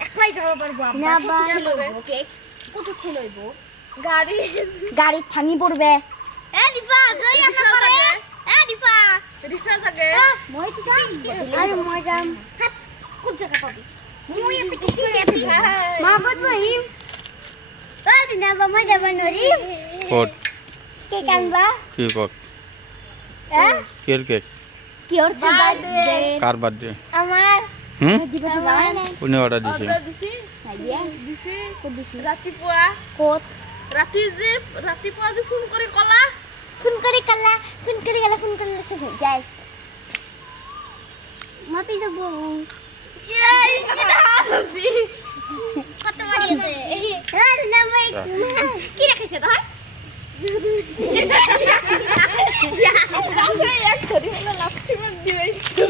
একলাই যাব পারবো না বা ওকে কত ঠেল হইব গাড়ি পানি পড়বে এ দীপা জয় আমরা করে এ দীপা রিফা জাগে মই তো যাম আর মই যাম কোন জায়গা পাবি মুই এত কিছু রেডি মা বলবইম ওই দিনা মই যাব নরি কোট কে কানবা কি কোট হ্যাঁ কের কেক কি ওর বার্থডে কার বার্থডে আমার দিবা তো যায় না কোনে অর্ডার দিছে দিছি দিছি কত দিছি রাতিপুৱা কত ৰাতিপুৱা যে ফোন কৰি কলা ফোন করে কালা ফোন করে গেলা ফোন করলে সব হয়ে যায় মাপি যাব এই কি হাসি কত মারিয়েছে হ্যাঁ না মই কি রাখিছে তো হয় এক ধৰি মানে লাফ দিবাইছো